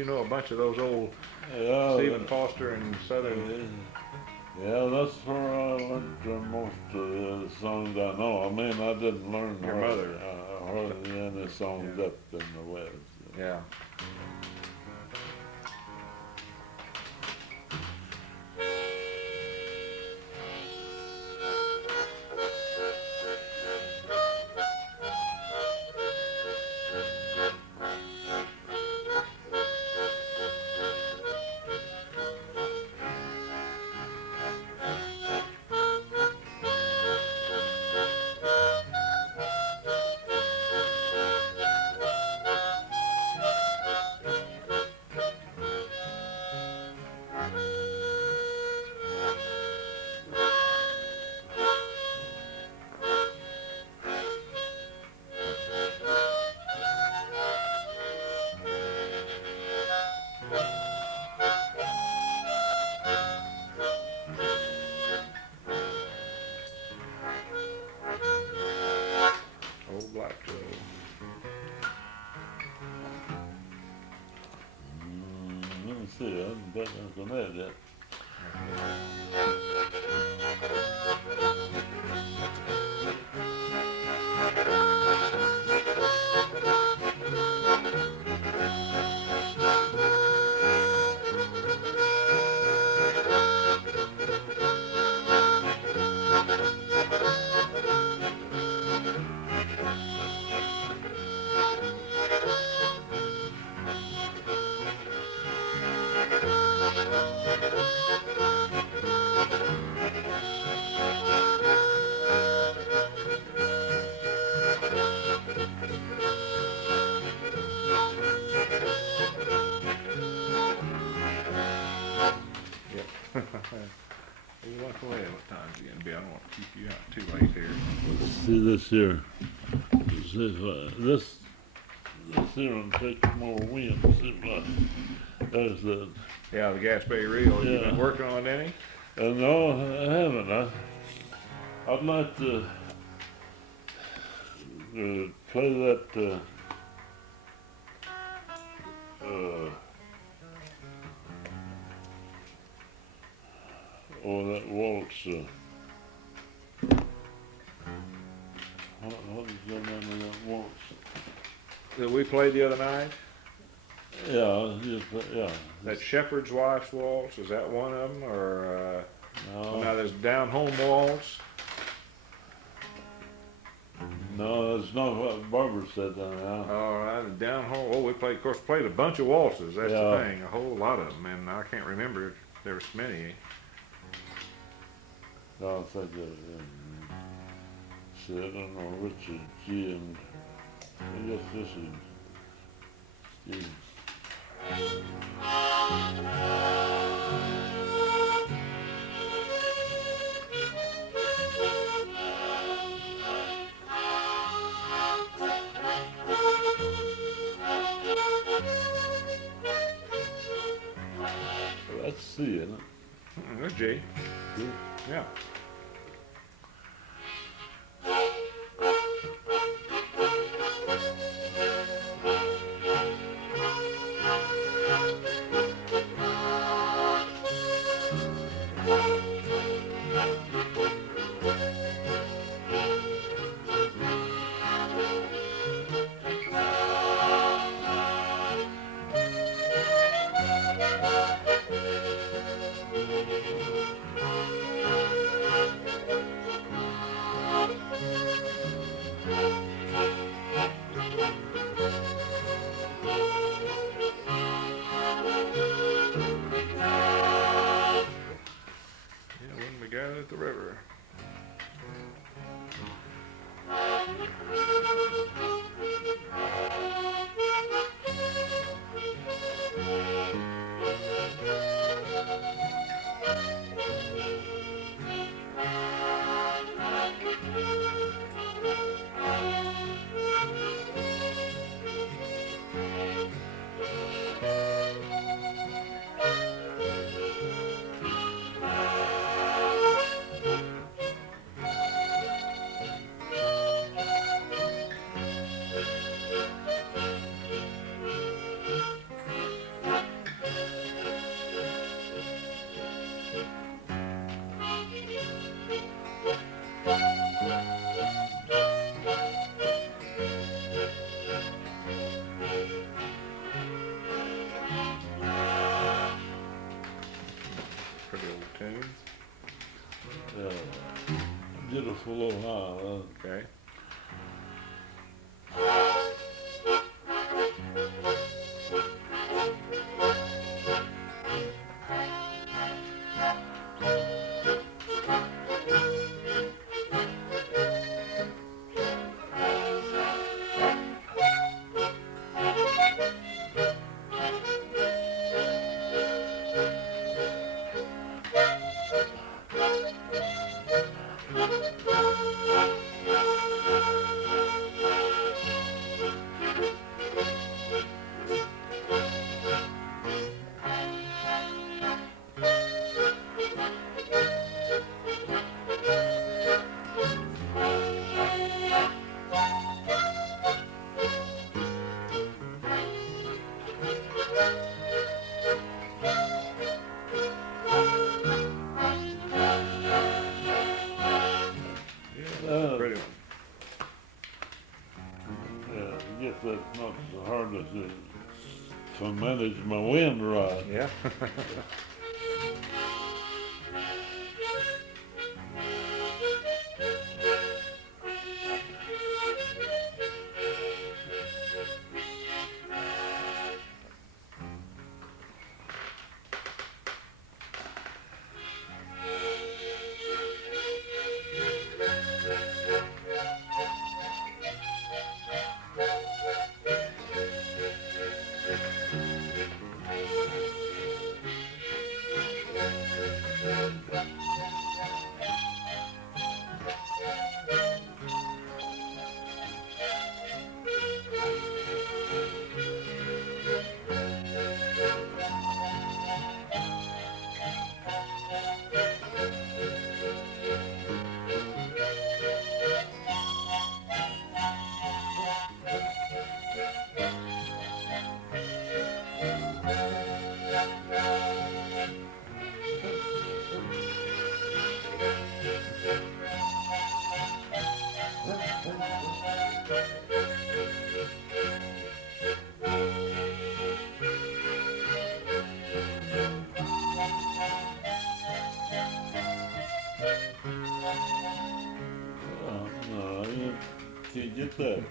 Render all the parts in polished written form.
you know a bunch of those old Stephen Foster and Southern. Yeah, that's where I learned most of the songs I know. I mean, I didn't learn Your mother. hardly any songs up in the West. Yeah. Let me see, I haven't got nothing on that yet. You walk away. What time's it gonna be? I don't want to keep you out too late here. Let's see this here. This here will take more wind. There's the. Yeah, the Gasper reel. Yeah. You've been working on any? No, I haven't. I'd like to play that. That waltz. How does that name of that waltz? That we played the other night? Yeah. That Shepherd's Wife's Waltz, is that one of them? Or No. now there's Down Home Waltz. No, that's not what Barbara said now. All right, Down Home. Oh, we played, of course, played a bunch of waltzes. That's Yeah. the thing, a whole lot of them, and I can't remember if there were so many. No, I think that. See, I don't know which is G and I guess this is G. That's C, isn't it? There's G. G? Yeah. just a little high. Okay. Pretty one. Yeah, I guess that's not so hard to manage my wind right. Yeah. No, you can't get that.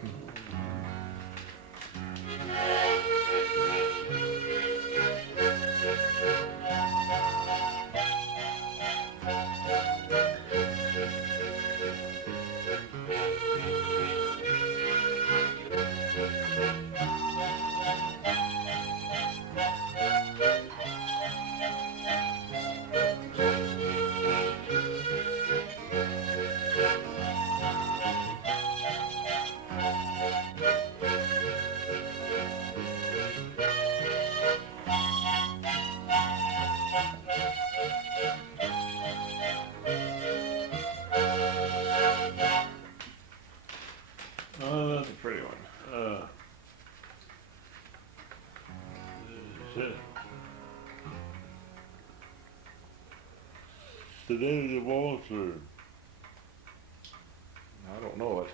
That's a pretty one. Shit. Today the Waltz or I don't know it.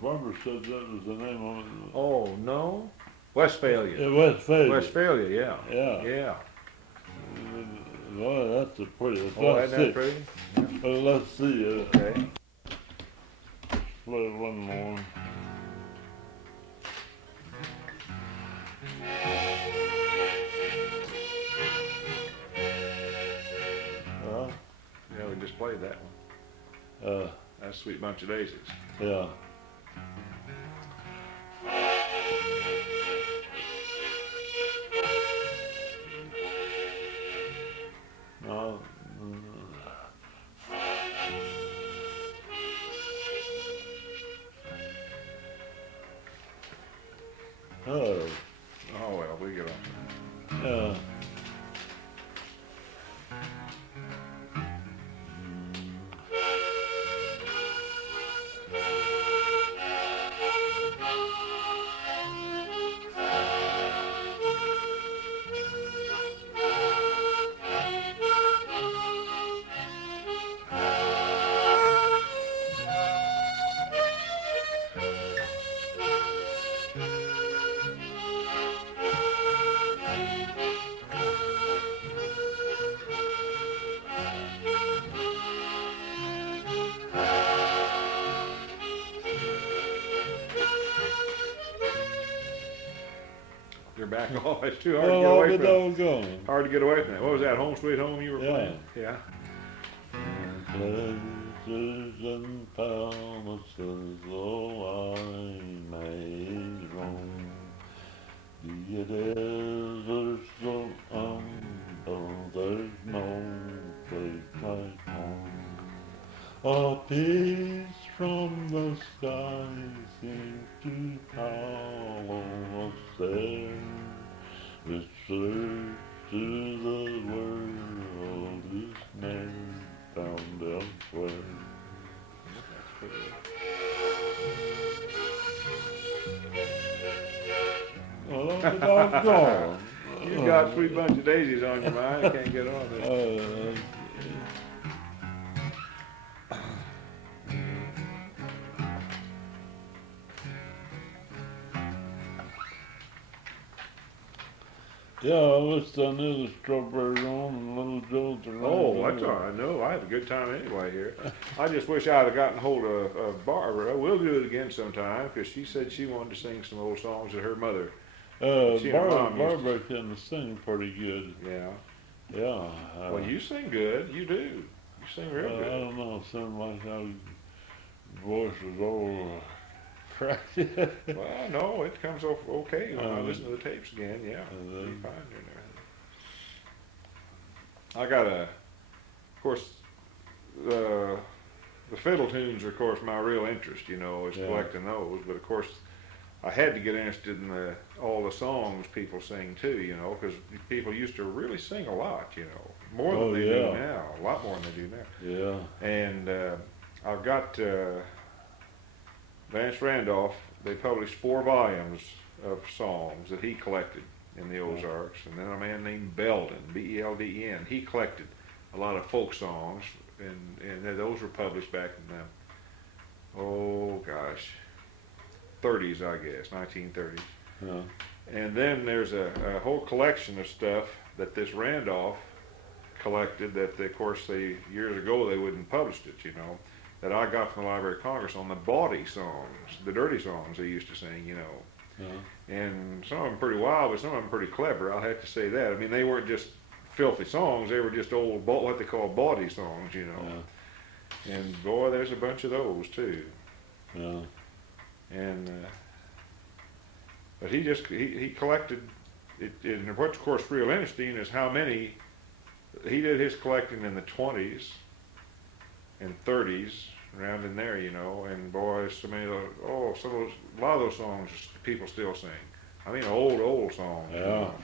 Barbara said that was the name of it. Oh, no? Westphalia. Westphalia. Westphalia, yeah. Yeah. Yeah. Well, that's a pretty. Oh, Let's isn't that see. pretty? Well, let's see. Okay. Play one more. Yeah, we just played that one. That's Sweet Bunch of Daisies. Yeah. No. Oh. Oh, well, we get on. Yeah. You're back off. It's too hard to Well, get I'll away be from. doggone. Hard to get away from that. What was that? Home Sweet Home you were Yeah. playing? Yeah. Pleasures and promises, oh, I may roam. The deserts so humble, there's no place like home. A peace from the sky seems to follow us there. This search to the world is never found elsewhere. Well, I'm doggone. You got a sweet bunch of daisies on your mind. Can't get on it. Yeah, I wish I knew the strawberry on and little Joe's around. Oh, that's all right. No, I had a good time anyway here. I just wish I'd have gotten hold of Barbara. We'll do it again sometime because she said she wanted to sing some old songs that her mother. Barbara can sing pretty good. Yeah. Yeah. Well, you sing good. You do. You sing real I good. don't know, something like how voice is all cracked. Well, no, it comes off okay when I listen to the tapes again. Yeah, you're fine and everything. I got of course, the fiddle tunes are, of course, my real interest. You know, is collecting those. But of course, I had to get interested in all the songs people sing too. You know, because people used to really sing a lot. You know, more than they do now. A lot more than they do now. Yeah. And I've got. Vance Randolph, they published 4 volumes of songs that he collected in the Ozarks. And then a man named Belden, B-E-L-D-E-N, he collected a lot of folk songs, and those were published back in the, 30s, I guess, 1930s. Yeah. And then there's a whole collection of stuff that this Randolph collected that, of course, years ago they wouldn't publish it, you know, that I got from the Library of Congress on the bawdy songs, the dirty songs they used to sing, you know. Yeah. And some of them pretty wild, but some of them pretty clever, I'll have to say that. I mean, they weren't just filthy songs, they were just old, what they call bawdy songs, you know. Yeah. And boy, there's a bunch of those too. Yeah. And, but he collected, and what's of course real interesting is how many, he did his collecting in the 20s and 30s, around in there, you know, and boy, so many of those, a lot of those songs people still sing. I mean, old songs. Yeah. You know?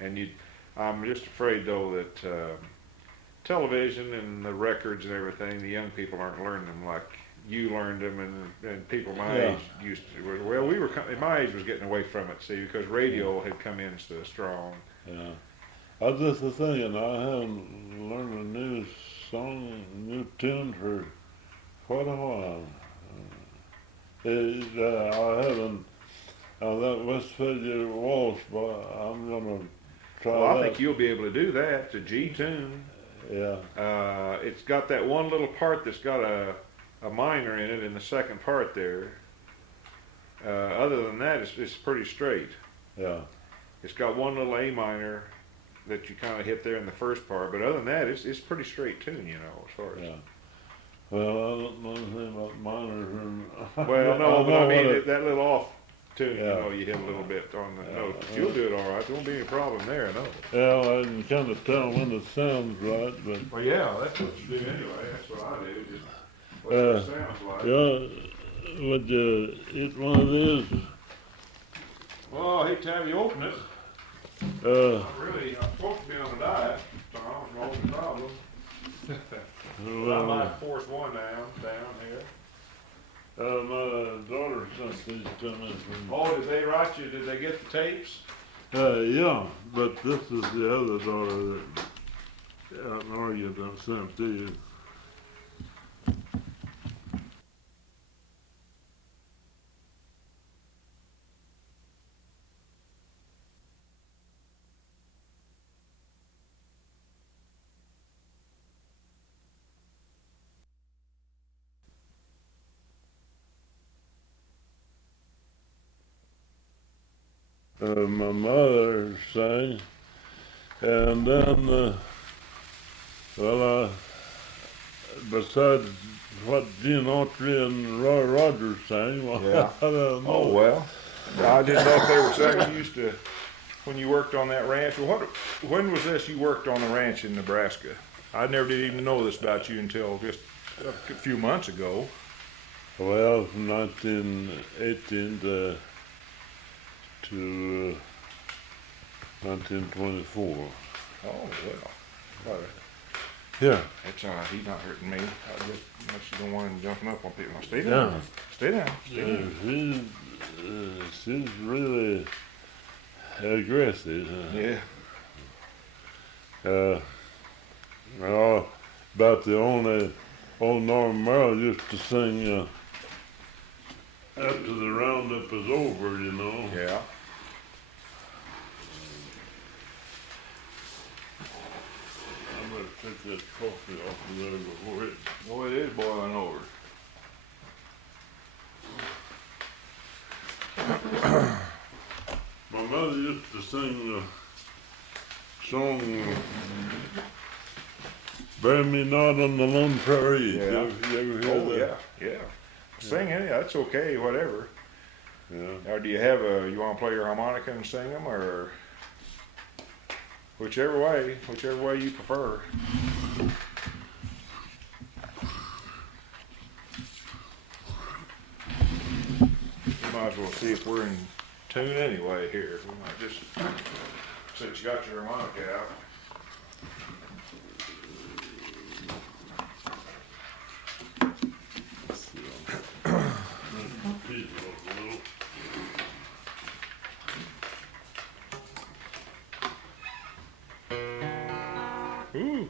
And I'm just afraid though that television and the records and everything, the young people aren't learning them like you learned them, and people my age used to. Well, my age was getting away from it, see, because radio had come in so strong. Yeah. I was just thinking, I haven't learned a new song, new tune for quite a while. I haven't, that Westphalia Waltz, but I'm going to try Well, that. I think you'll be able to do that. It's a G tune. Yeah. It's got that one little part that's got a minor in it in the second part there. Other than that, it's pretty straight. Yeah. It's got one little A minor that you kind of hit there in the first part, but other than that, it's pretty straight tune, you know, as far as. Yeah. Well, I don't know anything about minors. Well, no, but I mean, that little off tune, Yeah. you know, you hit a little bit on the note. But you'll do it all right. There won't be any problem there, no. Yeah, I can kind of tell when it sounds right, but. Well, yeah, that's what you do anyway. That's what I do. Just what it sounds like. Yeah, would you eat one of these? Well, I hate to have you open it. Uh, I'm supposed to be on a diet, Tom. It's my only problem. But I well, might force one down here. my daughter sent these to me from. Oh, did they write you? Did they get the tapes? Yeah, but this is the other daughter that out in Oregon that sent to you. my mother sang, and then, well, besides what Gene Autry and Roy Rogers sang, well, Yeah. I don't know. Oh, well. I didn't know if they were saying you used to, when you worked on that ranch. Well, when was this you worked on the ranch in Nebraska? I never did even know this about you until just a few months ago. Well, from 1918 to 1924. Oh, well. Yeah. It's all right. He's not hurting me. I just, unless you don't want him jumping up on people. Now, stay Yeah. down. Stay down. Stay down. She's really aggressive. Yeah. Well, about the only old Norm Merrill used to sing after the roundup is over, you know. Yeah. I better take that coffee off of there before it. Oh, it is boiling over. My mother used to sing the song "Bury Me Not on the Lone Prairie." Yeah. You ever hear Oh, that? yeah. Sing any. That's okay. Whatever. Yeah. Or do you have you want to play your harmonica and sing them, or whichever way you prefer. We might as well see if we're in tune anyway here. We might just, since you got your harmonica out. Ooh.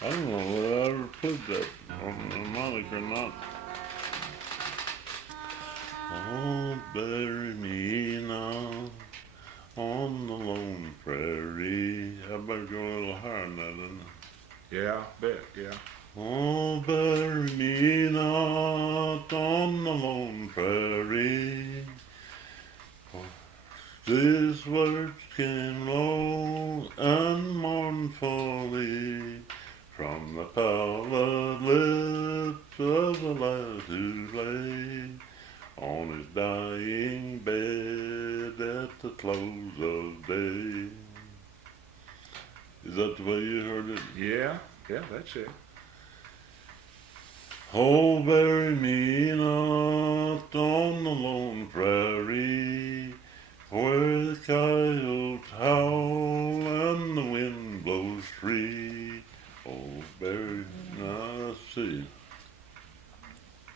I don't know whether I ever put that on the harmonica or not. Oh, bury me now on the lone prairie. I better go a little higher than that, didn't I? Yeah, bet, yeah. Oh, bury me not on the lone prairie. These words came low and mournfully from the pallid lips of the lad who lay on his dying bed at the close of day. Is that the way you heard it? Yeah, that's it. Oh, bury me not on the lone prairie, where the coyotes howl and the wind blows free. Oh, bury, now let's see.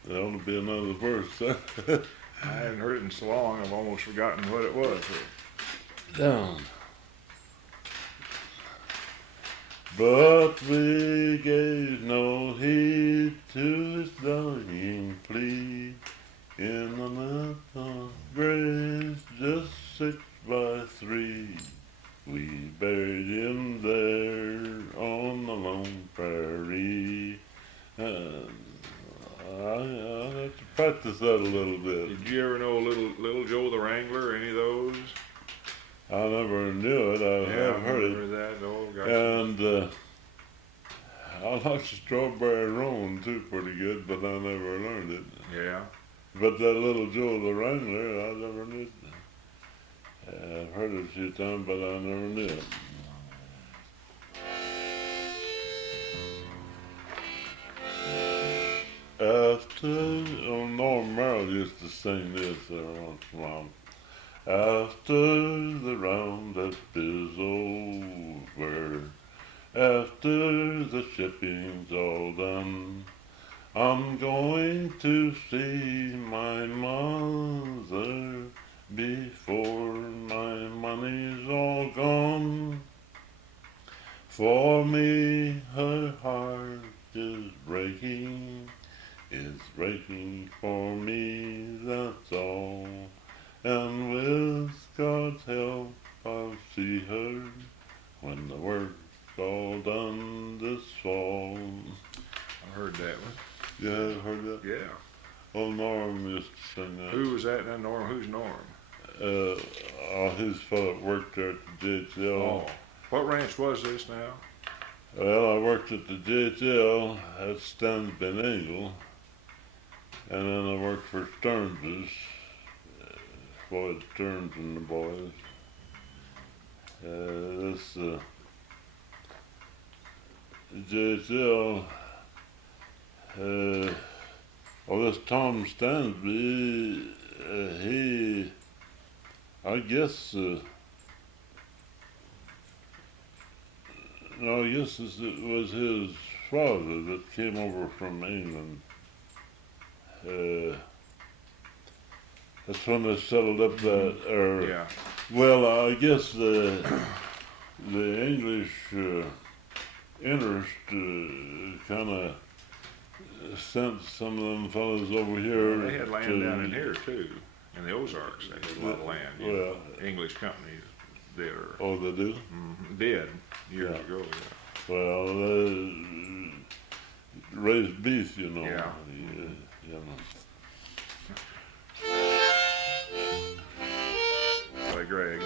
There ought to be another verse. I haven't heard it in so long, I've almost forgotten what it was. Down. But we gave no heed to his dying plea. In the little grave, just 6 by 3, we buried him there on the lone prairie. I have to practice that a little bit. Did you ever know Little Joe the Wrangler, any of those? I never knew it. I have heard it. That. Oh, gosh. And I like Strawberry Roan too pretty good, but I never learned it. Yeah. But that Little Joe the Wrangler, I never knew it. I've heard it a few times, but I never knew it. Norm Merrill used to sing this once in a while. After the roundup is over, after the shipping's all done, I'm going to see my mother before my money's all gone. For me, her heart is breaking. It's breaking for me, that's all. And with God's help, I'll see her when the work's all done this fall. I heard that one. Yeah, I heard that. Yeah. Oh, Norm used to sing that. Who was that now, Norm? Who's Norm? His fellow worked there at the JHL. Oh. What ranch was this now? Well, I worked at the JHL at Stansby and Eagle, and then I worked for Stearns's, Floyd Stearns and the boys. This JHL, this Tom Stansby, I guess it was his father that came over from England. That's when they settled up that, Yeah. well, I guess the English interest kind of sent some of them fellas over here. They had land down in here too, in the Ozarks. They had a lot of land. Well, English companies there. oh, they do? Did years Yeah. ago. Yeah. Well, raised beef, you know. Yeah. You know. By Greg.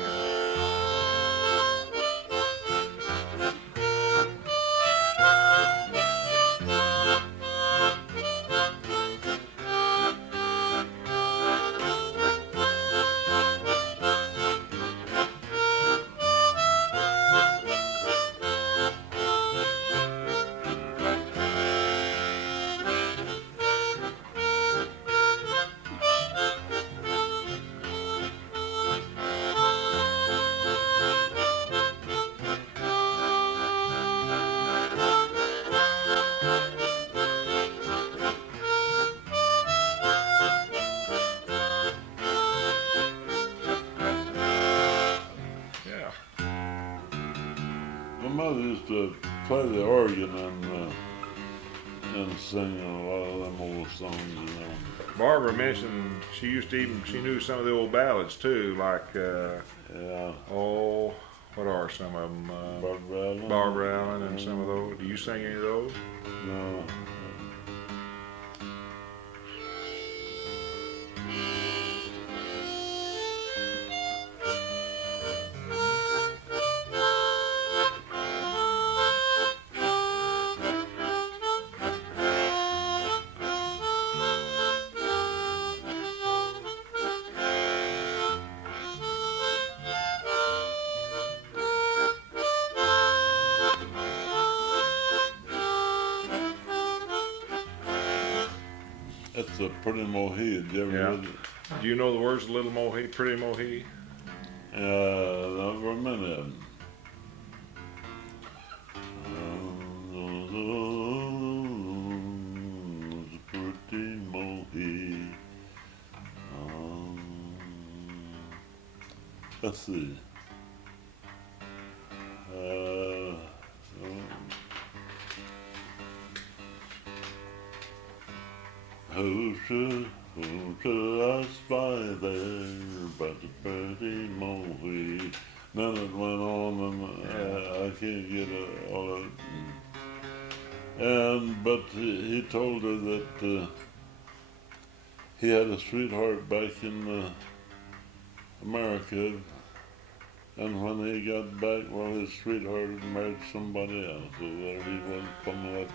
My mother used to play the organ and sing a lot of them old songs, you know. Barbara mentioned she knew some of the old ballads too, like, Yeah. oh, what are some of them? Barbara Allen. Allen and some of those. Do you sing any of those? No. That's a Pretty Mohee. Did you ever Yeah. read it? Do you know the words of Little Mohee, Pretty Mohee? Not very many of them. Pretty Mohee. Let's see. Who should I spy there but the pretty Mohee? Then it went on and I can't get all of it. But he told her that he had a sweetheart back in America, and when he got back, well, his sweetheart had married somebody else, so there he was coming like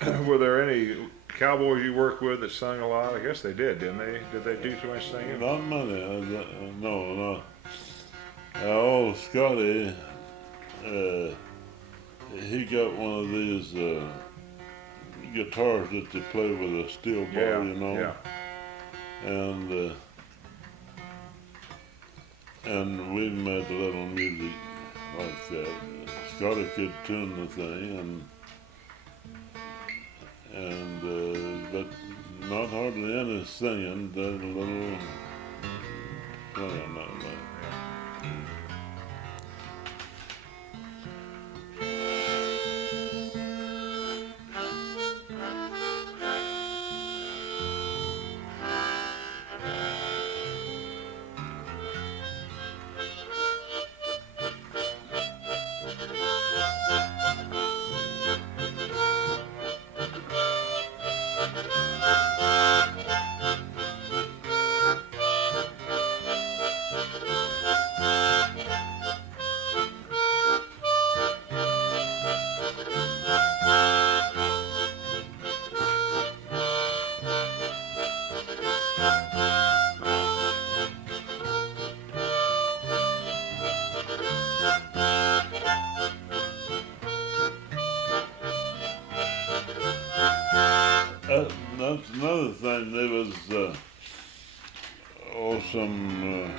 that. Were there any cowboys you worked with that sung a lot? I guess they did, didn't they? Did they do too much singing? Not many, no. Oh, Scotty, he got one of these guitars that they play with a steel bar, Yeah, you know? yeah. And we made a little music like that. Scotty could tune the thing, but not hardly any singing. Did a little playing that way. That's another thing. There was some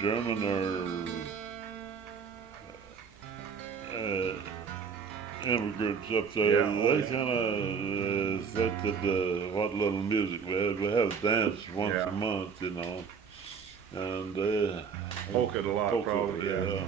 German or immigrants up there. Yeah, They yeah. kind of affected what little music we had. We have dance once Yeah. a month, you know, and Polka a lot, polka, probably. Yeah.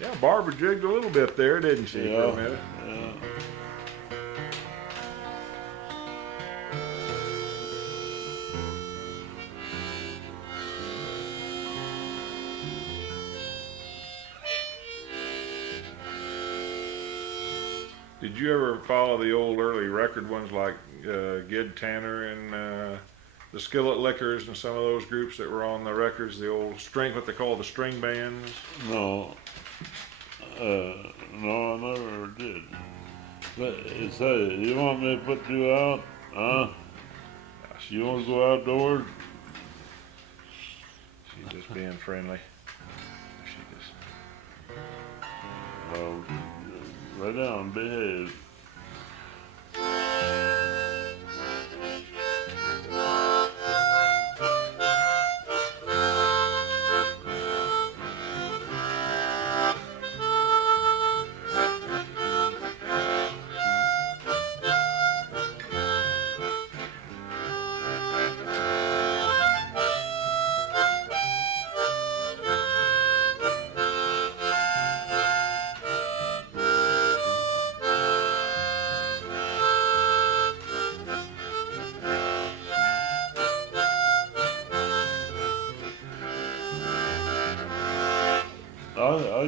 Yeah, Barbara jigged a little bit there, didn't she, for a minute? Yeah. Did you ever follow the old early record ones like Gid Tanner and the Skillet Lickers and some of those groups that were on the records, the old string, what they call the string bands? No. No, I never did. But say, you want me to put you out? Huh? You want to go outdoors? She's just being friendly. She just... Lay down, behave.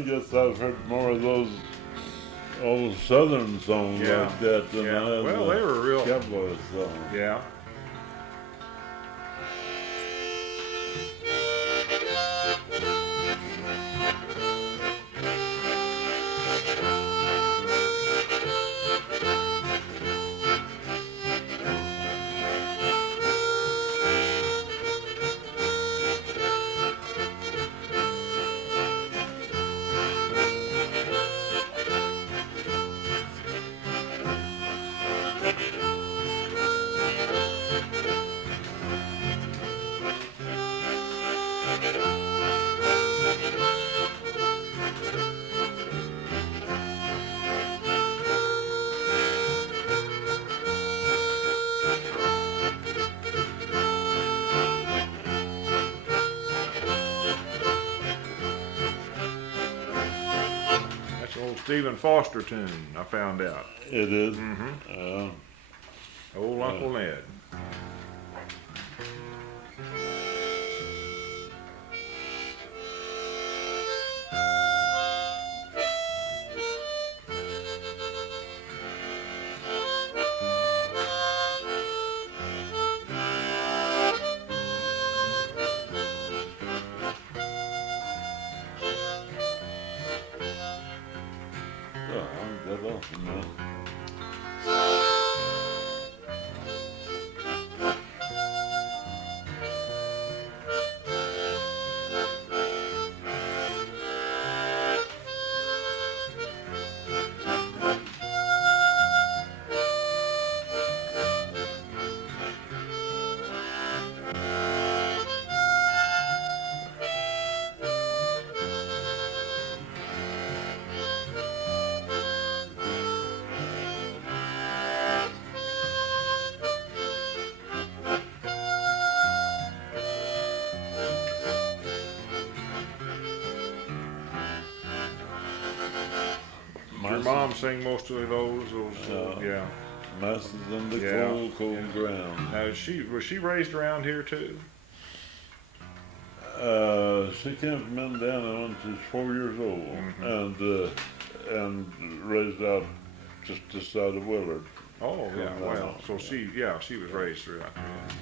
I guess I've heard more of those old Southern songs Yeah. like that than Yeah. I have Well, they were real. cowboy songs. Yeah. Old Stephen Foster tune, I found out. It is. Old Uncle Ned. Your mom sang most of those yeah. Masses in the Yeah, cold, cold ground. Now, was she raised around here too? She came from Indiana when she was 4 years old, and raised out just this side of Willard. Oh, yeah, well, so she was raised throughout here.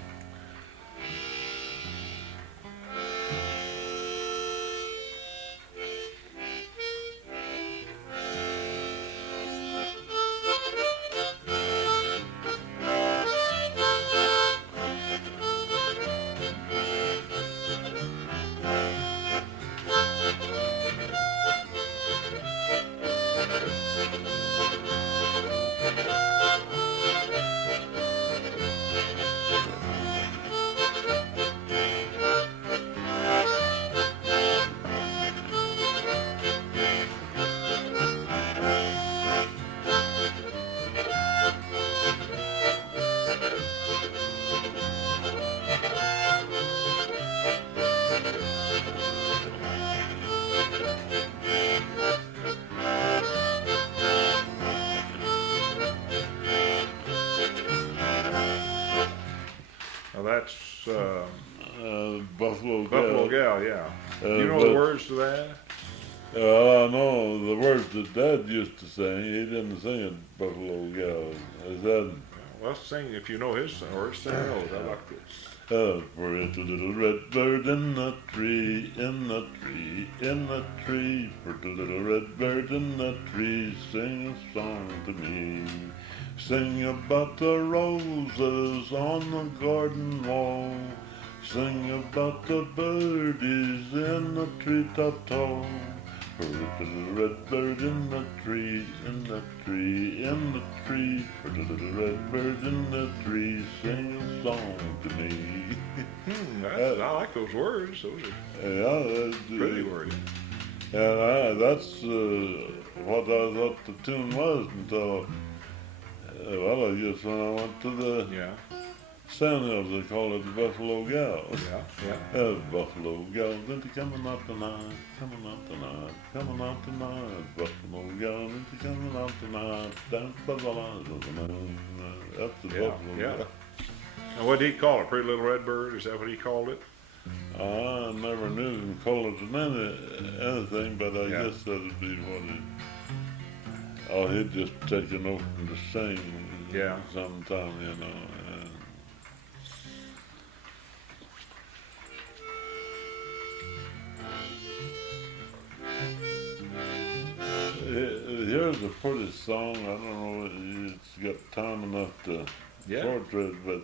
That's Buffalo Gal, yeah. You know the words to that? I know the words that Dad used to sing. He didn't sing it, Buffalo Gal. Is that? Well, sing if you know his words. Sing those. I like this. For it's a little red bird in the tree, in the tree, in the tree. For the little red bird in the tree, sing a song to me. Sing about the roses on the garden wall. Sing about the birdies in the treetop tall. For it's a little red bird in the tree, in the tree, in the tree. For the little red bird in the tree, sing a song to me. I like those words. Those are pretty words. And that's what I thought the tune was until, well, I guess when I went to the Sandhills, they call it the Buffalo Gals. Buffalo Gals, into coming out tonight, coming out tonight, coming out tonight. Buffalo Gals, into coming out tonight, dance by the light of the moon. That's the Buffalo Gals. And what did he call it? Pretty Little Red Bird? Is that what he called it? I never knew him call it anything, but I guess that'd be what he. Oh, he'd just taken over to sing. Sometime, you know. Here's a pretty song. I don't know if it's got time enough to portrait, but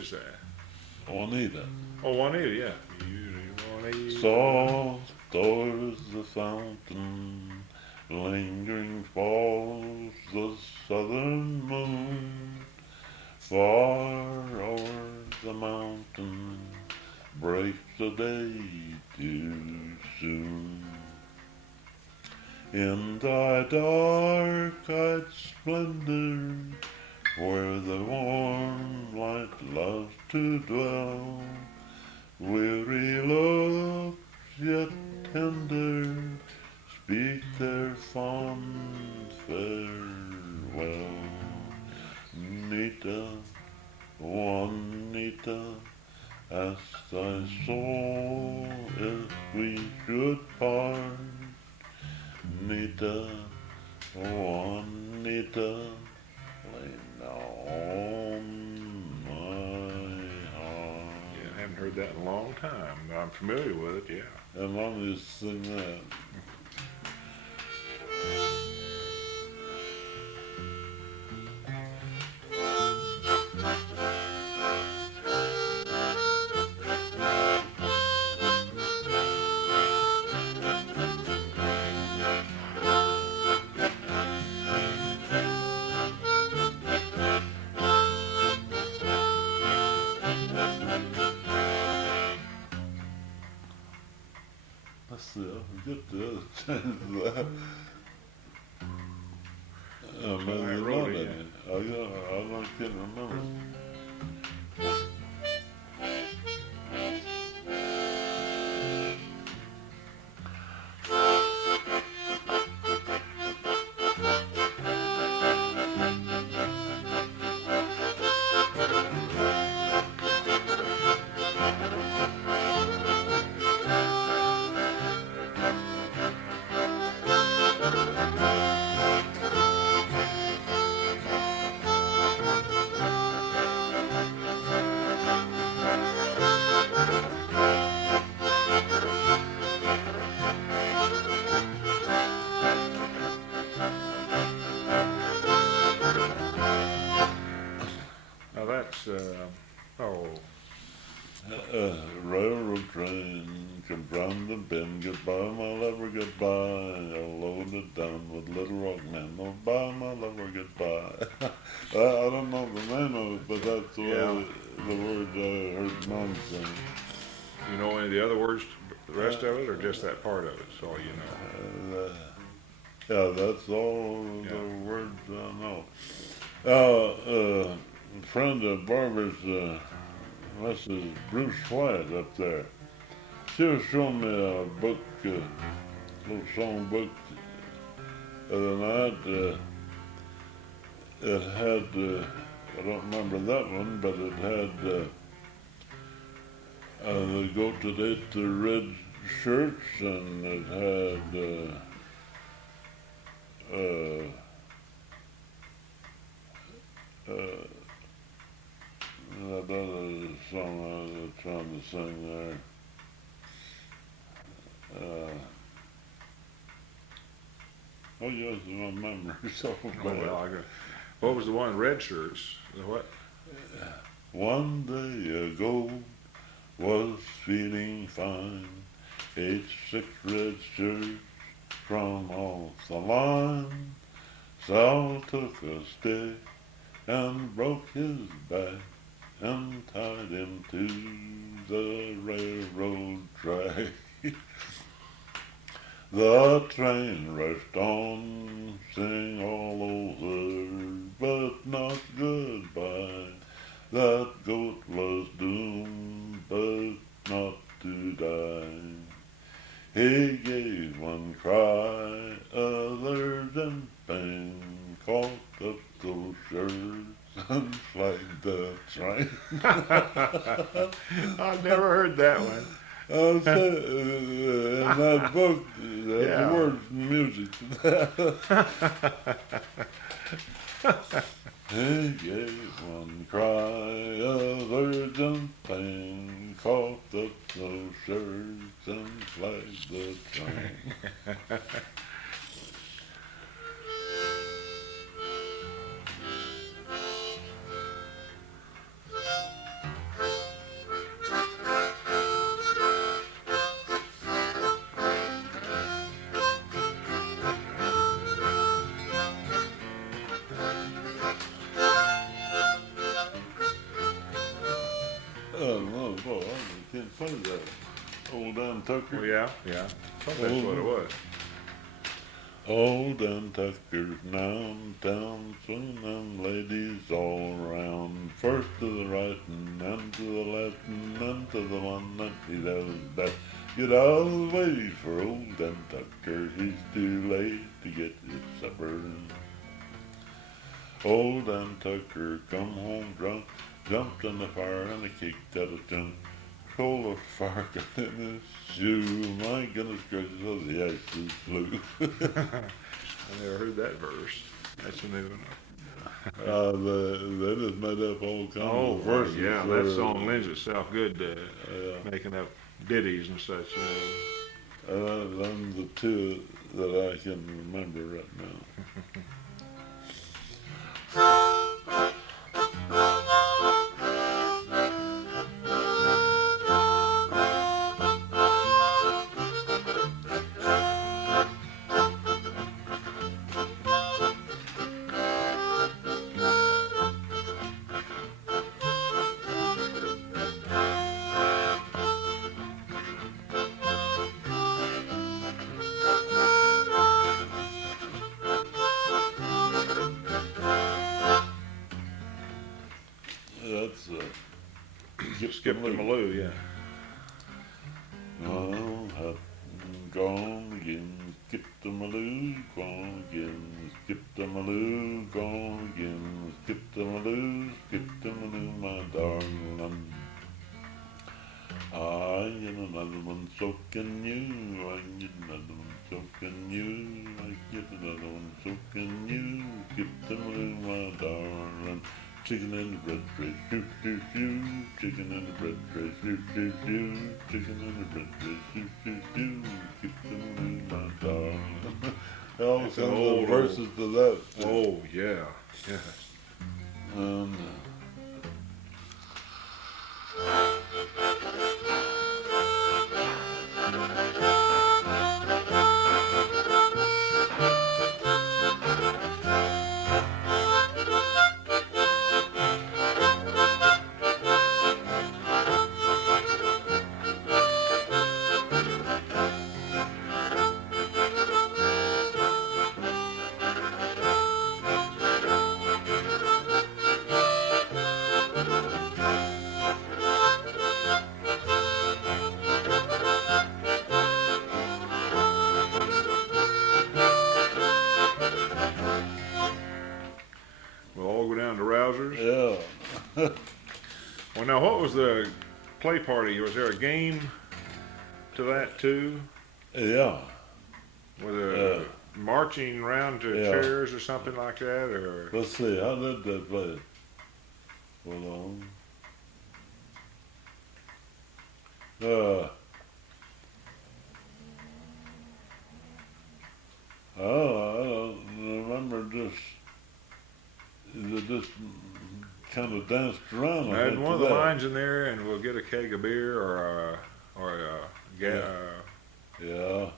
Is that? Juanita. Oh, Juanita, yeah. Juanita. Soft o'er the fountain, lingering falls the southern moon. Far o'er the mountain breaks the day too soon. In thy dark-eyed splendor, where the warm light loves to dwell, weary looks yet tender speak their fond farewell. Nita, Juanita, ask thy soul if we should part. Nita, Juanita, on my heart. Yeah, I haven't heard that in a long time. I'm familiar with it, yeah. And long as you sing that. Let's see, I'll get the other change of that. Maybe Rody, not yeah. I can't remember. Now that's, Railroad train come from the bend. Goodbye, my lover, goodbye. All loaded down with Little Rock Man. Goodbye, my lover, goodbye. I don't know the name of it, but that's the way the words I heard Mom sing. you know any of the other words, the rest of it, or just that part of it? That's all you know. Yeah, that's all the words I know. A friend of Barbara's, Mrs. Bruce Wyatt up there, she was showing me a book, little song book the other night. It had, I don't remember that one, but it had, the goat that ate the red shirts, and it had, that other song I was trying to sing there. Oh yes, my memory's so bad. Well, what was the one, red shirts? The what? One day ago was feeling fine, ate 6 red shirts from off the line. Sal took a stick and broke his back and tied him to the railroad track. The train rushed on, sing all over, but not goodbye. That goat was doomed, but not to die. He gave one cry, other than pain, caught up those shirts and flagged the train. I've never heard that one. In that book, the words and music. He gave one cry, other than pain, caught up those shirts and flagged the train. Boy, I can't play that. Old Dan Tucker. Well, yeah. I thought that's what it was. Old Dan Tucker's now in town, swinging them ladies all around. First to the right and then to the left and then to the one that he does best. Get out of the way for old Dan Tucker, he's too late to get his supper. Old Dan Tucker come home drunk, jumped in the fire and he kicked out a chunk. Coal of fire got in his shoe. My goodness gracious, how the ashes flew. I never heard that verse. That's a new one. They just made up all kinds Oh, of verses. yeah, that song lends itself good to Yeah. making up ditties and such. Them the two that I can remember right now. That's Skip the Maloo, yeah. Well, I've gone again, skip the Maloo, gone again, skip the Maloo, gone again, skip the Maloo, my darling. I get another one soaking you, I get another one soaking you, I get another one soaking you, skip the Maloo, my darling. Chicken in the bread tray, shoo, shoo, shoo. Chicken in the bread tray, shoo, shoo, shoo. Chicken in the bread tray, shoo, shoo, shoo. Keep them in my darling. All It's kinds an of old, verses to that. Oh, yeah, yeah. And We'll all go down to Rousers. yeah. Well, now, what was the play party? Was there a game to that, too? Yeah. With a marching round to Yeah. chairs or something like that? Or Let's see, how did they play it? Hold on. I don't remember they just kind of danced around. I had one of the lines in there, and we'll get a keg of beer or a Yeah.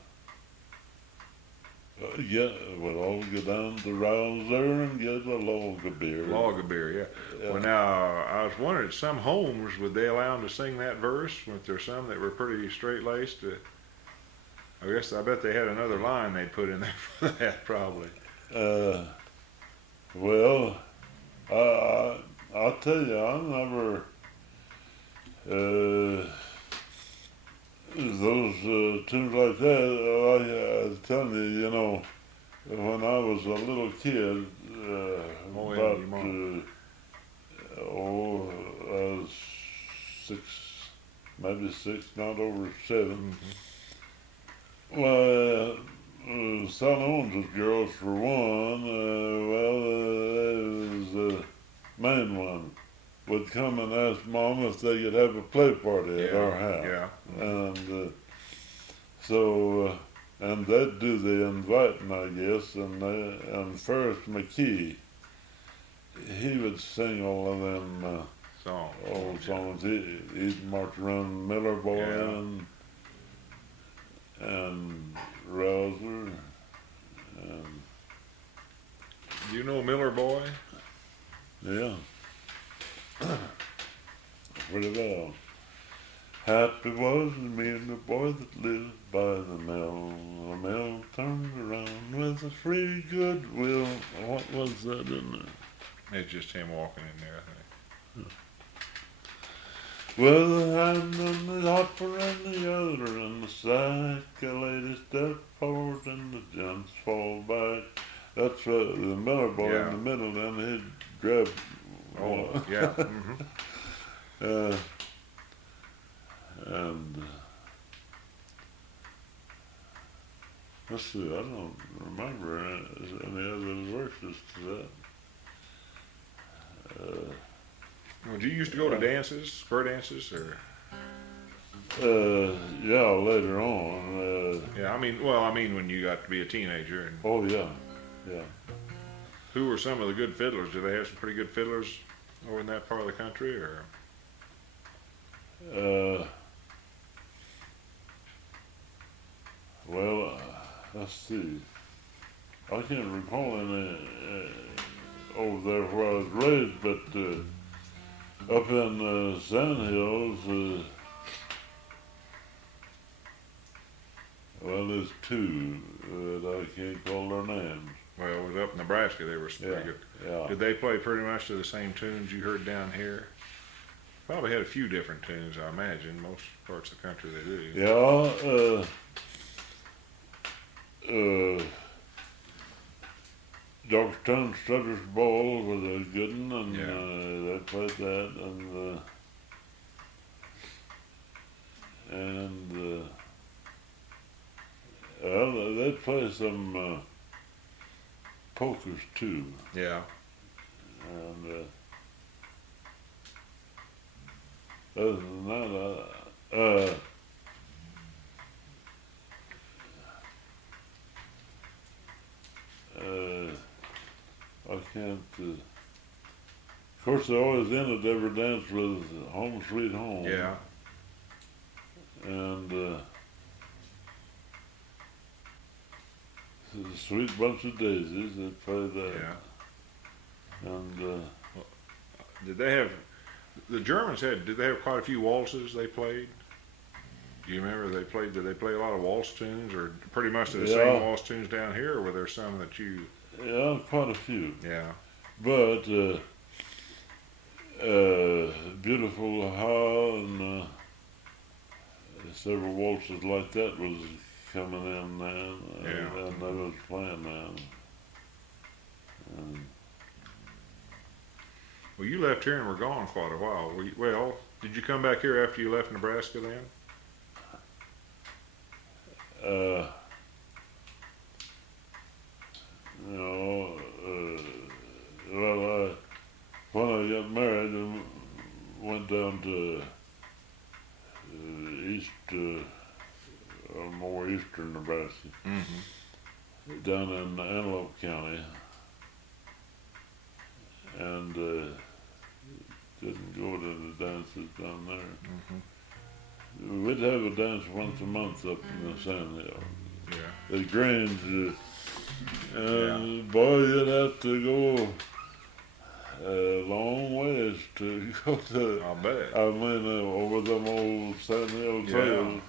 Yeah, we'll all go down to Rouser and get a log of beer. log of beer, yeah. Well, now, I was wondering, some homes, would they allow them to sing that verse? Was there some that were pretty straight-laced? I bet they had another line they'd put in there for that, probably. Well, I'll tell you, I never, those tunes like that, I was telling you, when I was a little kid, I was 6, maybe 6, not over 7. Well, San Jose's girls for one, it was the main one, would come and ask Mom if they could have a play party at our house. Yeah. And and they'd do the inviting, I guess, and Ferris McKee, he would sing all of them old songs. He'd march around Miller Boy and Rouser. Do you know Miller Boy? Yeah. Pretty well. Happy was me and the boy that lived by the mill. The mill turned around with a free goodwill. What was that in there? It's just him walking in there, I think. With a hand on the hopper and the other in the sack, a lady step forward and the gents fall back. That's the Miller Boy in the middle, and he'd grab. Oh, yeah. And let's see, I don't remember any other verses to that. Did you used to go to dances, square dances, or? Yeah, later on. Yeah, I mean when you got to be a teenager. And Oh yeah, yeah. who were some of the good fiddlers? Do they have some pretty good fiddlers over in that part of the country, or? Well, let's see. I can't recall any over there where I was raised, but up in Sand Hills, well, there's two that I can't call their names. Well, it was up in Nebraska. They were pretty good. Yeah. Did they play pretty much to the same tunes you heard down here? Probably had a few different tunes, I imagine. Most parts of the country they do. Yeah. Dr. Tom Strutter's Ball was a good one, and they played that, and well, they play some polkas too. Yeah. And other than that, I can't. Of course, they always ended every dance with "Home Sweet Home." Yeah. And the Sweet Bunch of Daisies. They played that. Yeah. And did they have? The Germans had. Did they have quite a few waltzes they played? Do you remember they played? Did they play a lot of waltz tunes, or pretty much the same waltz tunes down here, or were there some that you? Yeah, quite a few. Yeah. But Beautiful How and several waltzes like that was coming in then, and they was playing then. Well, you left here and were gone quite a while. Well, did you come back here after you left Nebraska then? No, well, when I got married and went down to more eastern Nebraska, down in Antelope County, and didn't go to the dances down there. We'd have a dance once a month up in the Sand Hills. Yeah. The Grange, and boy, you'd have to go a long ways to go to. I'll bet. I mean, over them old Sand Hill trails,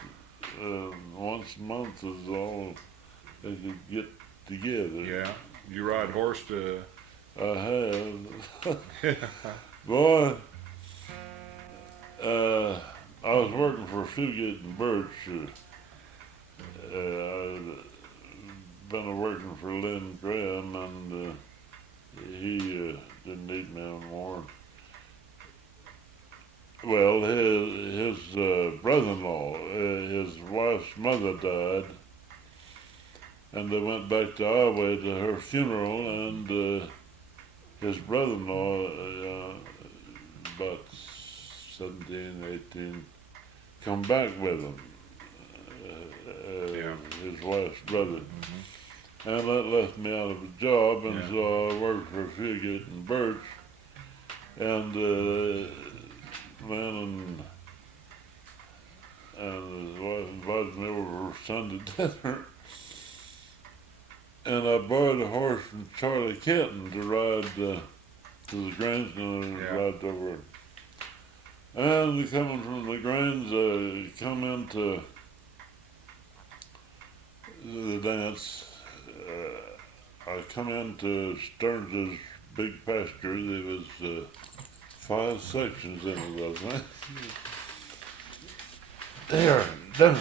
once a month is all they could get together. Yeah. You ride horse to? I have. Boy, I was working for Fugate and Birch. I'd been working for Lynn Graham, and he didn't need me anymore. Well, his brother-in-law, his wife's mother died, and they went back to Iowa to her funeral, and his brother-in-law, about 17, 18, come back with him, his wife's brother. And that left me out of a job, and so I worked for Fugate and Birch, and man and his wife invited me over for Sunday dinner, and I borrowed a horse from Charlie Kenton to ride to the Grange, and ride over. And coming from the Grange, come into the dance. I come into Stearns' big pasture. There was 5 sections in it, I think. There, down.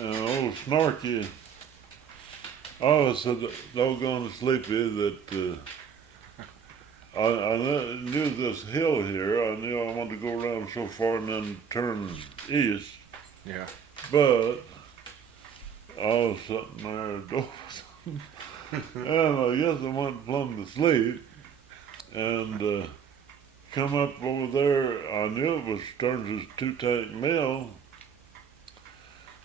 And old Snarky, I was so doggone sleepy that I knew this hill here. I knew I wanted to go around so far and then turn east. Yeah. But I was sitting there dozing. And I guess I went plumb to sleep. And come up over there, I knew it was Stearns' two-tank mill,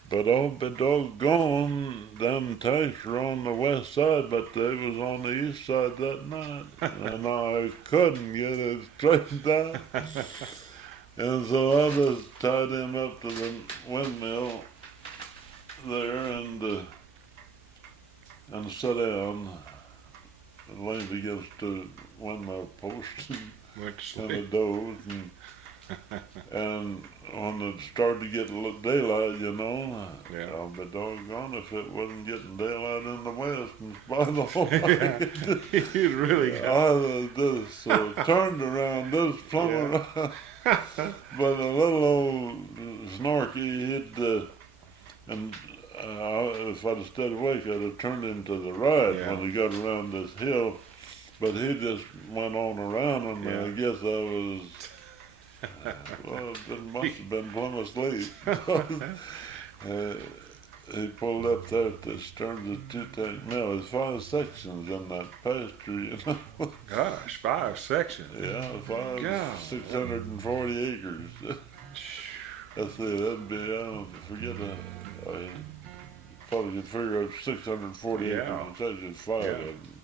but I'll be doggone, them tanks were on the west side, but they was on the east side that night, and I couldn't get it straightened out. And so I just tied him up to the windmill there and sat down, leaned against the windmill post Went to and a sleep. doze. And when it started to get daylight, you know, Yeah. I'll be doggone if it wasn't getting daylight in the west in spite of the whole night. He'd really got. I just turned around, just plumb Yeah. around. But a little old Snarky, and if I'd have stayed awake, I'd have turned him to the right Yeah. when he got around this hill. But he just went on around, and Yeah. I guess I was, well, it must have been plumb asleep. He pulled up there at the Stearns' two-tank mill. There's 5 sections in that pasture, you know. Gosh, 5 sections. Yeah, God. 640 acres. That's it. That'd be, I don't forget, I probably could figure out 640 Yeah. acres in sections, 5 Yeah. of them.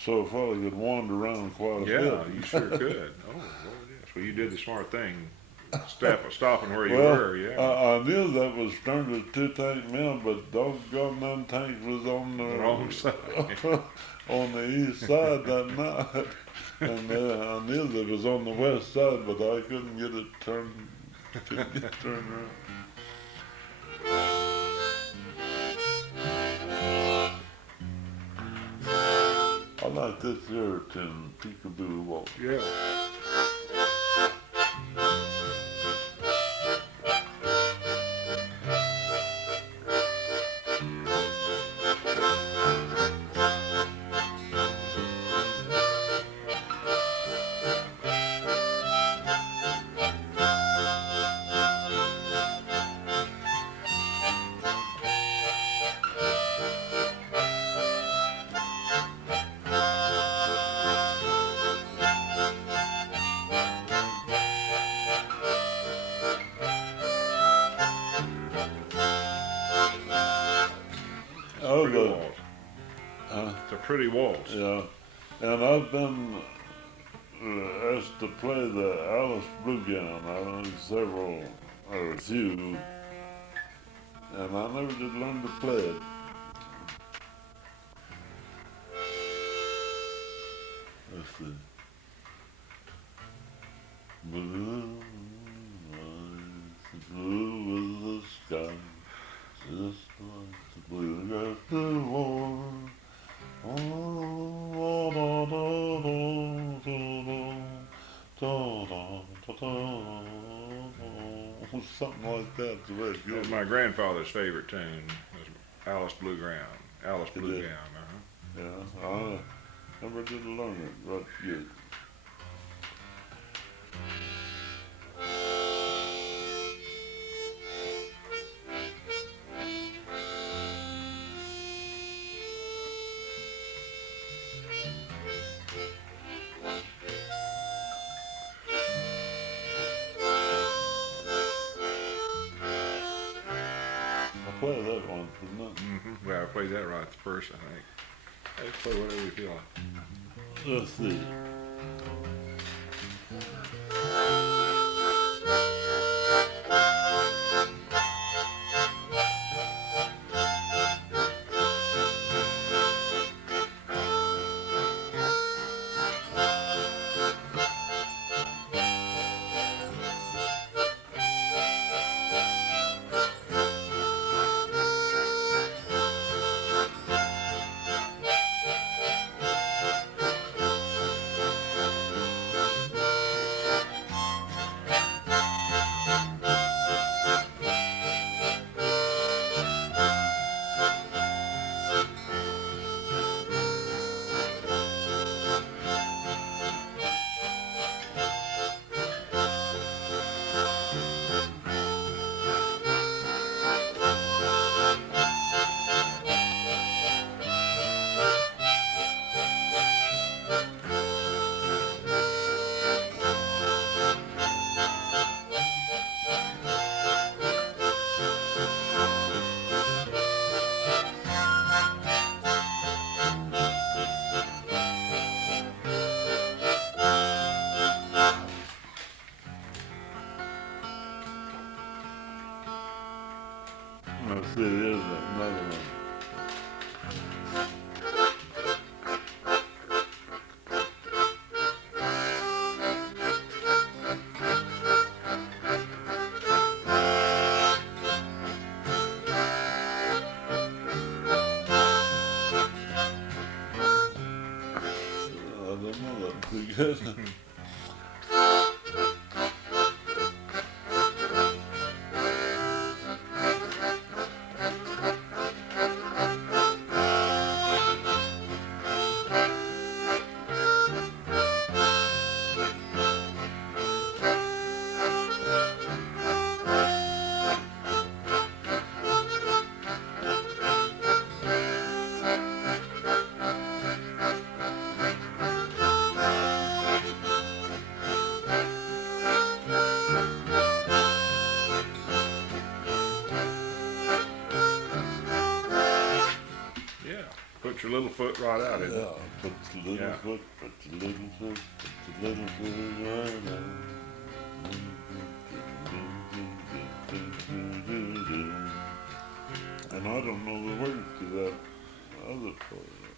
So I probably could wander around quite a bit. Yeah, you sure could. Oh, Lord, yes. Well, you did the smart thing, stopping where you Well, were. Yeah. I knew that was Stearns' two-tank mill, but doggone them tanks was on the Wrong side. on the east side that night. And I knew that it was on the west side, but I couldn't get it turned around. I like this here tune, Peekaboo Waltz. Yeah. Pretty waltz. It's a pretty waltz. Yeah, and I've been asked to play the Alice Blue Gown. I did several, or a few, and I never did learn to play it. Let's see. Blue, blue is the sky, just like the blue grass the warm. Something like that's the way it That was goes. my grandfather's favorite tune. Was Alice Blue Gown. Alice Blue did. Gown. Yeah, I never did learn it right good. I play that one, didn't I? Mm-hmm. Well, I played that right the first, I think. Let's play whatever you feel like. Let's see. see, there's another one. I don't know that pretty good. Put your little foot right out in it. Yeah, put the little Yeah. foot, put the little foot, put the little foot right out. And I don't know the words to that other part of it.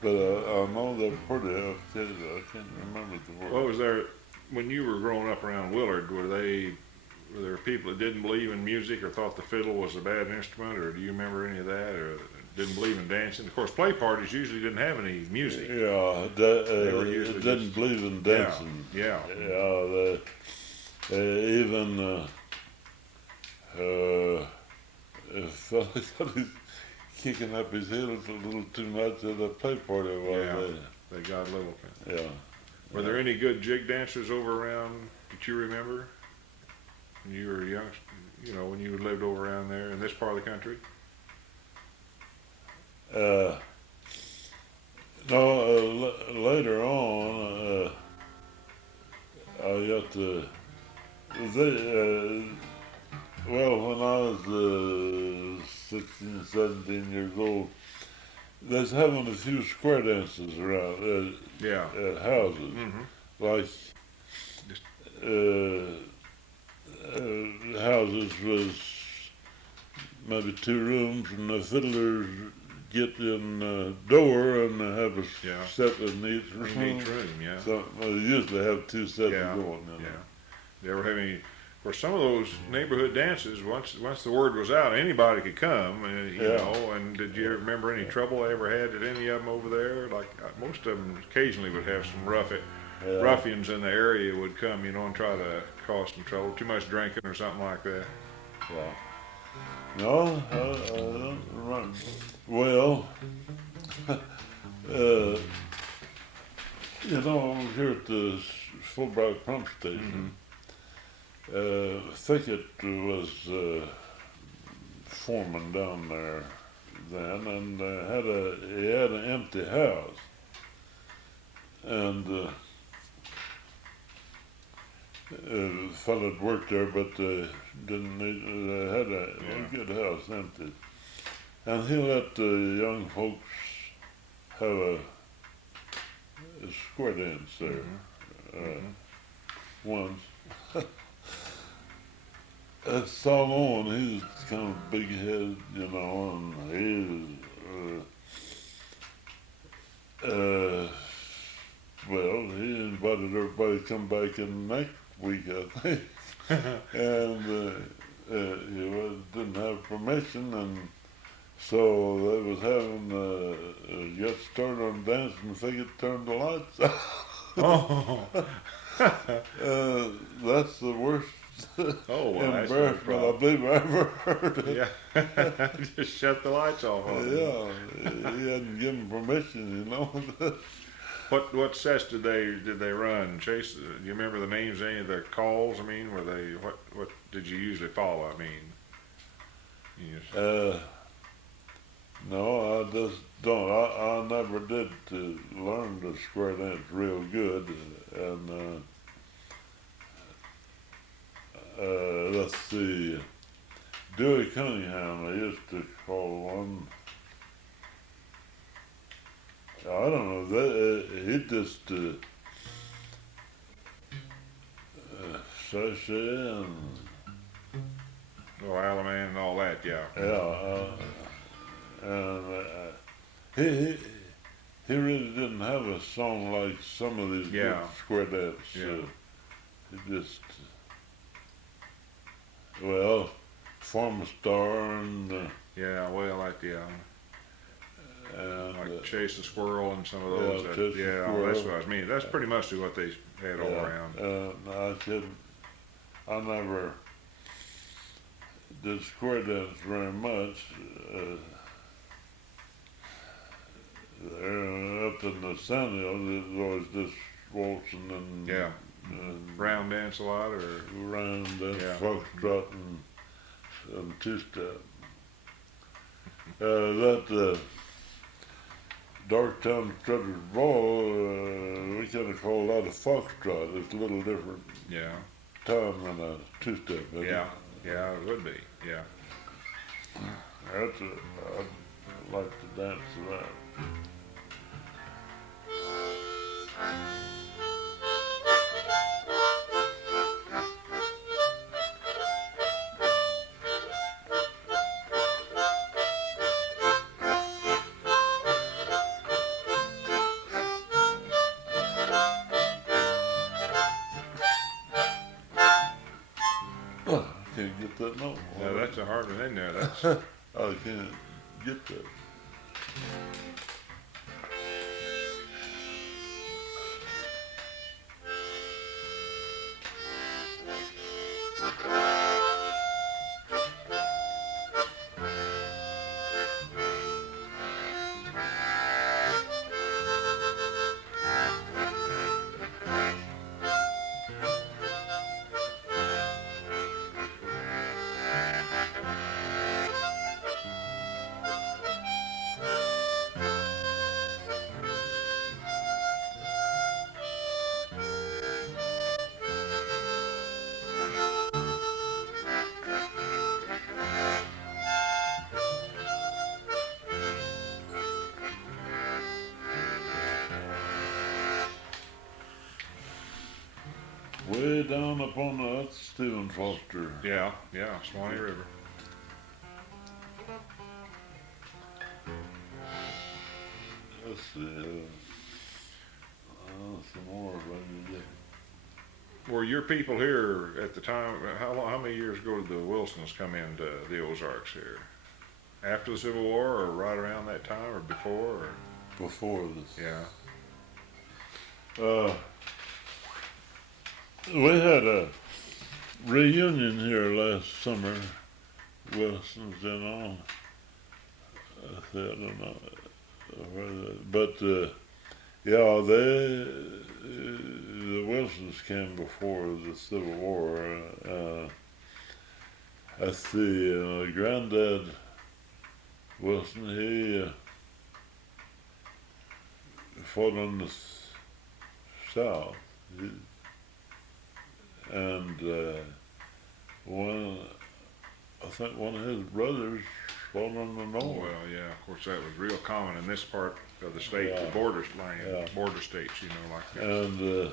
But I know they're pretty outdated. I can't remember the words. What was there, when you were growing up around Willard, were there people that didn't believe in music or thought the fiddle was a bad instrument, or do you remember any of that, or didn't believe in dancing? Of course, play parties usually didn't have any music. Yeah, They were usually didn't just- believe in dancing. Yeah. Yeah, even if somebody's kicking up his heels a little too much at a play party while Yeah. They got a little. yeah. Were there any good jig dancers over around that you remember when you were young? You know, when you lived over around there in this part of the country? No, later on, I got to, well, when I was 16, 17 years old, they was having a few square dances around Yeah. at houses. Mm-hmm. Like, houses was maybe 2 rooms, and the fiddlers get in the door and have a Yeah. set in each In room. each room, yeah. So they usually have 2 sets Yeah, going. You know. Yeah. They were having, for some of those neighborhood dances, once the word was out, anybody could come, you Yeah. know. And did you remember any trouble they ever had at any of them over there? Like most of them occasionally would have some Yeah. ruffians in the area would come, you know, and try to cause some trouble, too much drinking or something like that. Yeah. No, I don't remember. Well, you know, over here at the Fulbright pump station, Thicket was foreman down there then, and he had an empty house, and the fellow that worked there, but didn't need. They had a good house empty, and he let the young folks have a square dance there once. I saw him on. He was kind of big headed, you know, and he was. Well, he invited everybody to come back in next week, I think. And he didn't have permission, and so they was having get started on dancing, and Thicket turned the lights off. Oh. That's the worst Oh, well, that's no embarrassment I problem. believe I ever heard. Yeah. Just shut the lights off on them. Yeah, he hadn't given permission, you know. What sets did they run? Chase, do you remember the names of any of their calls? I mean, were they what did you usually follow? I mean, you just, No, I just don't. I never did learn the square dance real good, and let's see, Dewey Cunningham, I used to call one. I don't know. He just sashay and Oh, Alaman and all that, yeah. Yeah, and he really didn't have a song like some of these Yeah. square dance. Yeah. He just, well, Former Star and Yeah, well, like, yeah. and Like Chase the Squirrel and some of those. Yeah, Chase the yeah, Squirrel. that's what I mean. That's pretty much what they had all around. I said, I never did square dance very much. There, up in the Sand Hills, it was always just waltzing and Yeah. Round dance a lot, or round dance, Yeah. foxtrot and two-step. That Darktown Strutter's Ball, we kind of call that a foxtrot. It's a little different yeah, time than a two-step. isn't it? yeah, yeah, it would be, yeah. That's I'd like to dance to that. I can't get that note. No, that's a hard one in there. That's I can't get that. Way down up on the Stephen Foster. yeah, Suwannee River. Let's see. Some more if I can get. Were your people here at the time? How many years ago did the Wilsons come into the Ozarks here? After the Civil War, or right around that time, or before? Or? Before this. Yeah. We had a reunion here last summer. Wilson's and all. I don't know where but yeah, the Wilsons came before the Civil War. I see Grandad Wilson, he fought on the South. And I think one of his brothers fought on the North. Well, yeah, of course that was real common in this part of the state, the Yeah. border land, Yeah. border states, like that. And it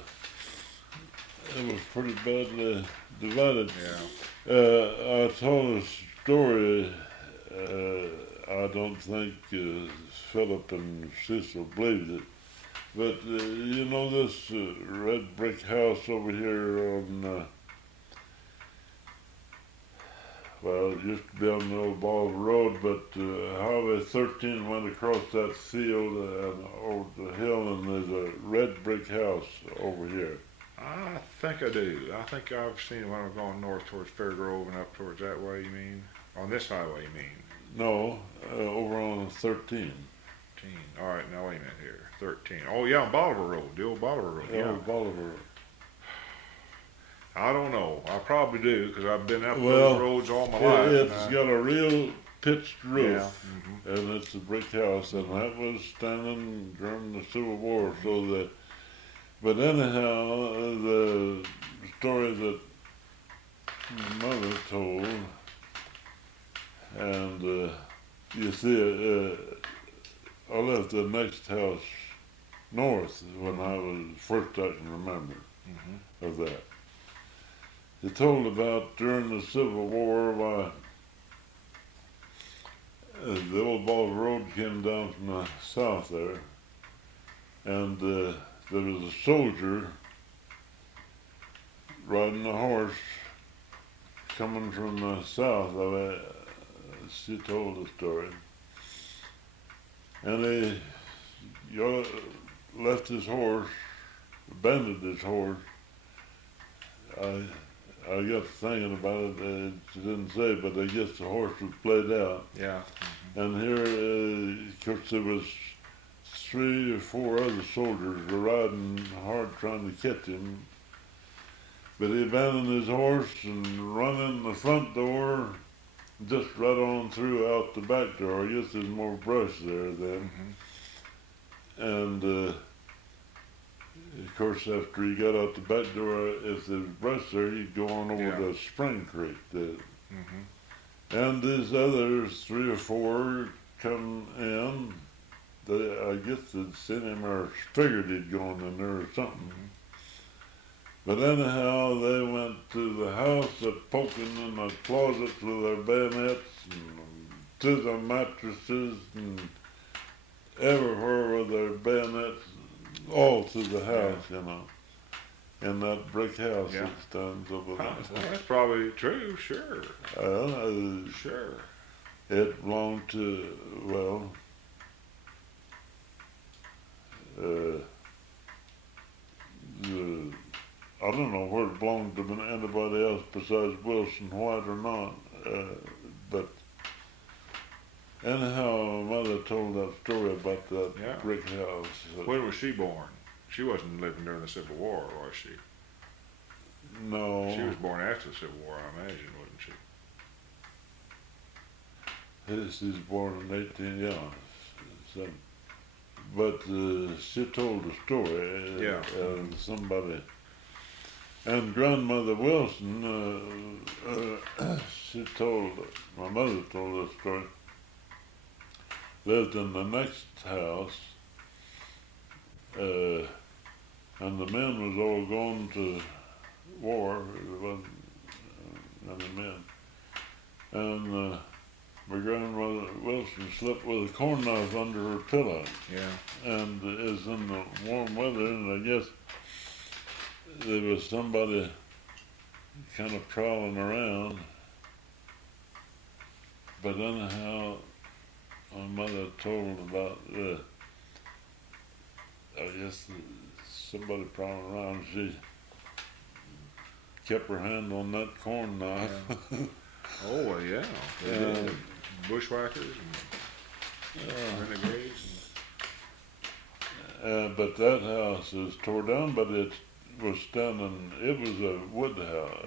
was pretty badly divided. Yeah. I told a story, I don't think Philip and Cecil believed it, but this red brick house over here on, well, it used to be on the old Ball Road, but Highway 13 went across that field and over the hill, and there's a red brick house over here. I think I do. I think I've seen it when I'm going north towards Fairgrove and up towards that way, you mean? On this highway, you mean? No, over on 13. 13. All right, now wait a minute here. 13. Oh, yeah, on Bolivar Road, the old Bolivar Road. Yeah, Bolivar Road. I don't know. I probably do, because I've been up Well, those roads all my life. It's got a real pitched roof, Yeah. and it's a brick house, and that was standing during the Civil War. So that, but anyhow, the story that my mother told, and you see, I left the next house north when I was first I can remember of that. he told about during the Civil War why the old ball road came down from the south there, and there was a soldier riding a horse coming from the south. She told the story. And he left his horse, abandoned his horse. I got thinking about it, she didn't say, but I guess the horse was played out. Yeah. And here, of course, there was 3 or 4 other soldiers were riding hard trying to catch him. But he abandoned his horse and run in the front door, just right on through out the back door. I guess there's more brush there then. And of course, after he got out the back door, if there was brush there, he'd go on over to Spring Creek. And these others, 3 or 4, come in. I guess they'd seen him or figured he'd gone in there or something. But anyhow, they went to the house, poking in the closets with their bayonets, and to the mattresses, and everywhere with their bayonets, all through the house, you know. In that brick house that stands over there. Well, that's probably true, sure. Sure. It belonged to, well, I don't know where it belonged to anybody else besides Wilson White or not, but anyhow, Mother told that story about that brick house. When was she born? She wasn't living during the Civil War, was she? No. She was born after the Civil War, I imagine, wasn't she? She was born in 18, so, but she told the story. Somebody. And Grandmother Wilson, my mother told that story, lived in the next house, and the men was all going to war. There wasn't any men. And my grandmother Wilson slept with a corn knife under her pillow. And is in the warm weather, and I guess there was somebody kind of prowling around. But anyhow, my mother told about I guess somebody prowling around. She kept her hand on that corn knife. Oh, well, yeah. Bushwhackers and renegades. But that house is tore down, but it was standing, it was a wood house.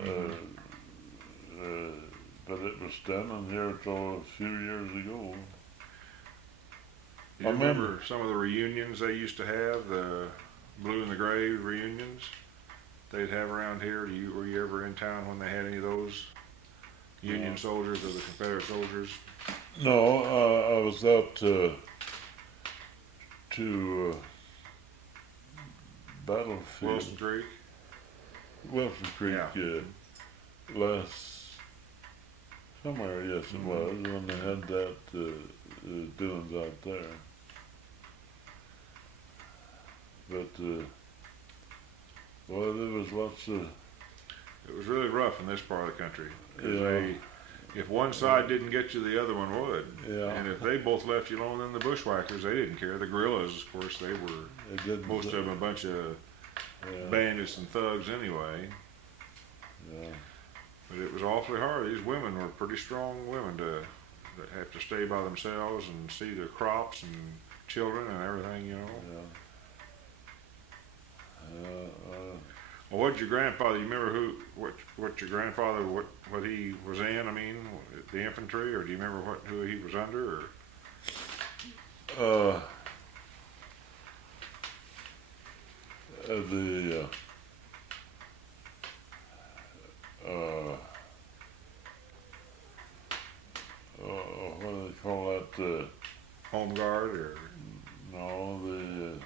But it was standing here until a few years ago. You remember some of the reunions they used to have, the Blue and the Gray reunions they'd have around here? Were you ever in town when they had any of those Union soldiers or the Confederate soldiers? No, I was out to Battlefield. Wilson Creek, last somewhere, yes it was, when they had that doings out there. But, well, there was lots of... It was really rough in this part of the country. If one side didn't get you, the other one would. And if they both left you alone, then the bushwhackers, they didn't care. The guerrillas, of course, they were, most of them a bunch of bandits and thugs anyway. But it was awfully hard. These women were pretty strong women to have to stay by themselves and see their crops and children and everything, you know. Well, what did your grandfather, you remember what your grandfather, what he was in, I mean, the infantry, or do you remember who he was under, or? What do they call that? Home Guard, or? No, the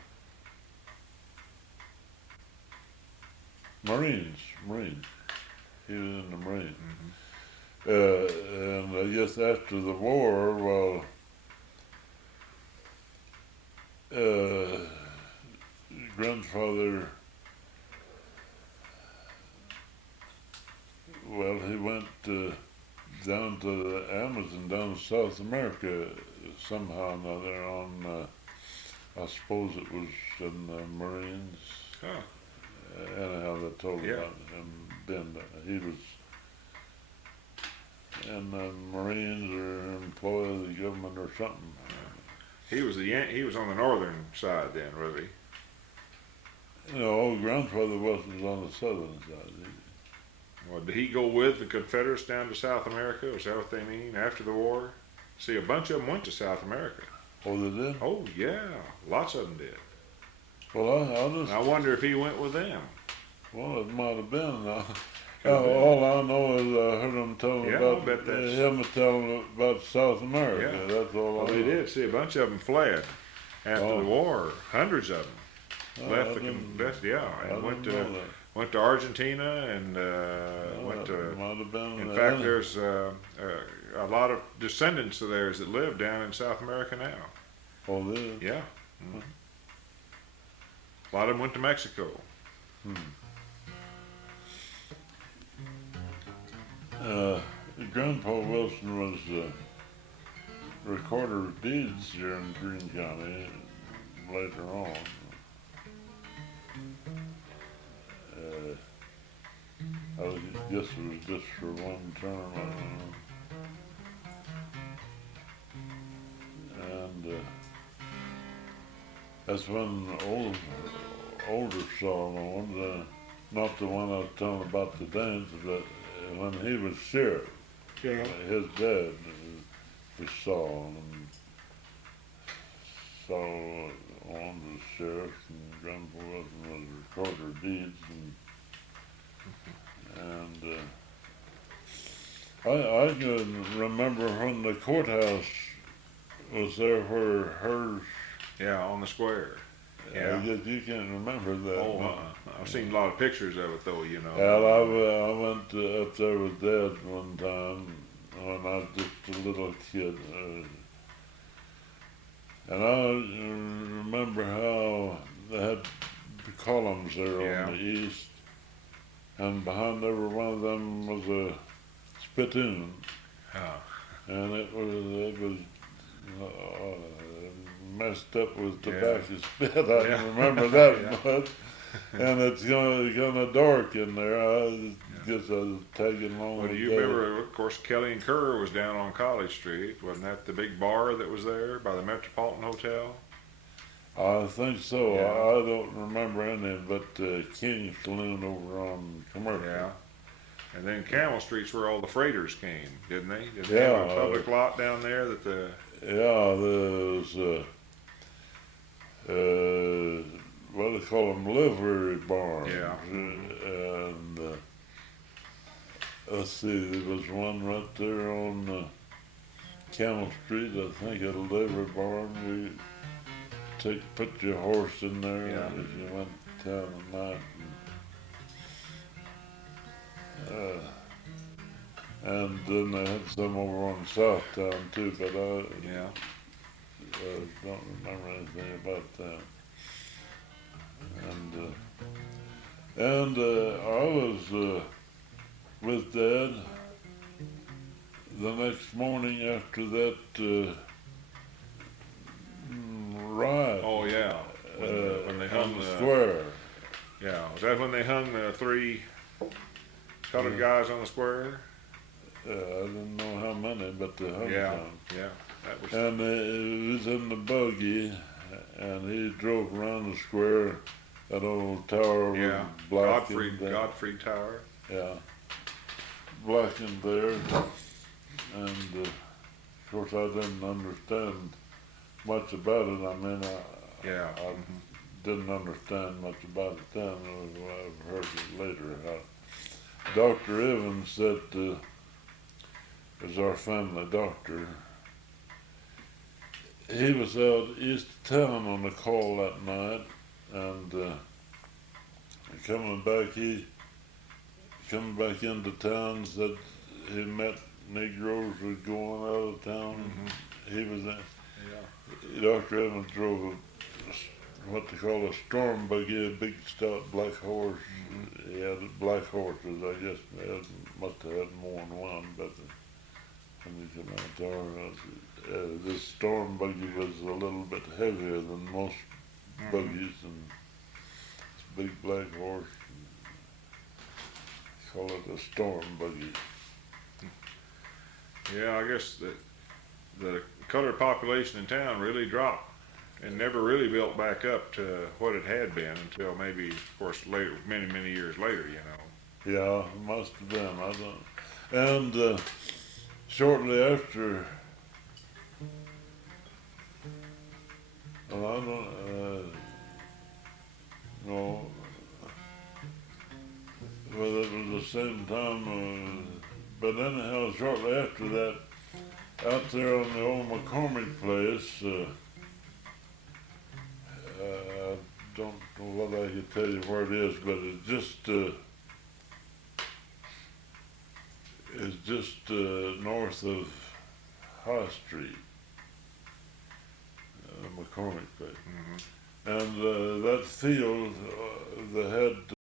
Marines. He was in the Marines. Mm-hmm. And I guess after the war, well, grandfather, well, he went down to the Amazon, down to South America somehow or another on, I suppose it was in the Marines. Oh. Anyhow, they told Yeah. about him then. He was in the Marines or employee of the government or something. He was on the northern side then, was he? You know, old grandfather was on the southern side. Well, did he go with the Confederates down to South America? Is that what they mean after the war? See, a bunch of them went to South America. Oh, they did? Oh yeah, lots of them did. Well, I just... I wonder if he went with them. Well, it might have been. Could've been. All I know is I heard him telling Yeah, about I'll bet that's- him telling about South America. Yeah. That's all Well, I they know. did. See, a bunch of them fled after Oh. the war. Hundreds of them Oh, left I the didn't- yeah, I and went didn't know to that. went to Argentina and Oh, went that to. might have been In that. fact, there's a lot of descendants of theirs that live down in South America now. Oh, they did? Yeah. Mhm. A lot of them went to Mexico. Grandpa Wilson was recorder of deeds here in Greene County later on. I guess it was just for one term. I don't know. And that's when older Solomon, not the one I was telling about the dance, but when he was sheriff. Yeah. His dad was Saul, and Saul on the sheriff, and Grandpa Wilson was recorder of deeds, and I can remember when the courthouse was there where hers. Yeah, on the square. Yeah. I guess you can't remember that. Oh, I've seen a lot of pictures of it though, you know. Well, I went up there with Dad one time when I was just a little kid. And I remember how they had columns there Yeah. on the east, and behind every one of them was a spittoon, Oh. and it was messed up with tobacco spit. I Yeah. can remember that Yeah. much. And it's gonna dark in there. I guess I was tagging along. Well, do with you Dad. remember, of course, Kelly and Kerr was down on College Street. Wasn't that the big bar that was there by the Metropolitan Hotel? I think so. Yeah. I don't remember any but King Saloon over on Commercial. Yeah. And then Camel Street's where all the freighters came, didn't they? Didn't Yeah, they have a public lot down there that the... Yeah, there's what do they call them, livery barns. Yeah. And let's see, there was one right there on Camel Street. I think at a livery barn. Put your horse in there Yeah. if you went to town at night. And then they had some over on Southtown too, but I Yeah. don't remember anything about that. And I was with Dad the next morning after that riot. Oh, yeah. When they hung on the the... square. Yeah. Was that when they hung the 3 colored guys on the square? I didn't know how many, but they hung Yeah. some. Yeah. That was... And it was in the buggy, and he drove around the square. That old tower Yeah. was blackened. Godfrey Tower. Yeah, blackened there. And of course, I didn't understand much about it. I mean, Yeah. I didn't understand much about it then. I've heard it later. Dr. Evans said, is our family doctor. He was out east of town on a call that night, and coming back, he come back into town, said he met Negroes was going out of town. He was in. Yeah. Dr. Evans drove what they call a storm buggy, a big stout black horse. He had black horses, I guess. Must have had more than one, but when he came out there, this storm buggy was a little bit heavier than most buggies, and this big black horse, call it a storm buggy. Yeah, I guess the colored population in town really dropped and never really built back up to what it had been until maybe, of course, later, many years later, you know. Yeah, it must have been. I don't. And shortly after, well, I don't know whether it was the same time, but anyhow, shortly after that, out there on the old McCormick place, I don't know whether I could tell you where it is, but it's just north of High Street, McCormick place. And that field, they had